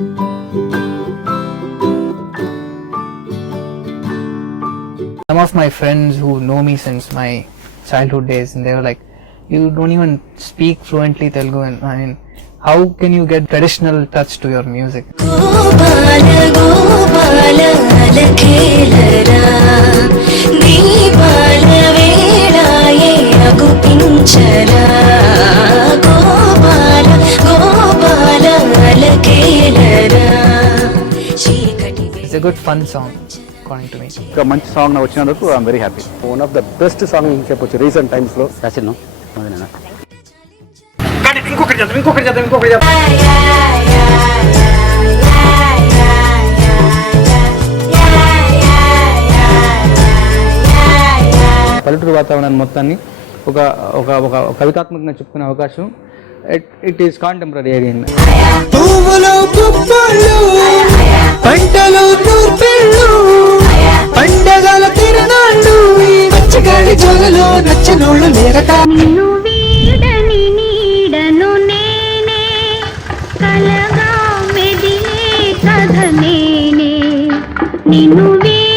Some of my friends who know me since my childhood days, and they were like, "You don't even speak fluently Telugu." And I mean, how can you get traditional touch to your music? చీకటి It's a good fun song, according to me. ఒక మంచి song నాకు వచ్చినందుకు I'm very happy one of the best song చెప్పొచ్చు recent టైమ్స్లో. రాసిను మొదలైన పల్లెటూరు వాతావరణాన్ని మొత్తాన్ని ఒక ఒక ఒక కవితాత్మకంగా చెప్పుకునే అవకాశం. ఇట్ ఈస్ కాంటెంపరీ ఏరియన్ నచ్చనోళ్ళు లేరట. నిన్ను వీడని నీడను నేనే కలగా మెదిలే కథ నేనే. నిన్ను వీడని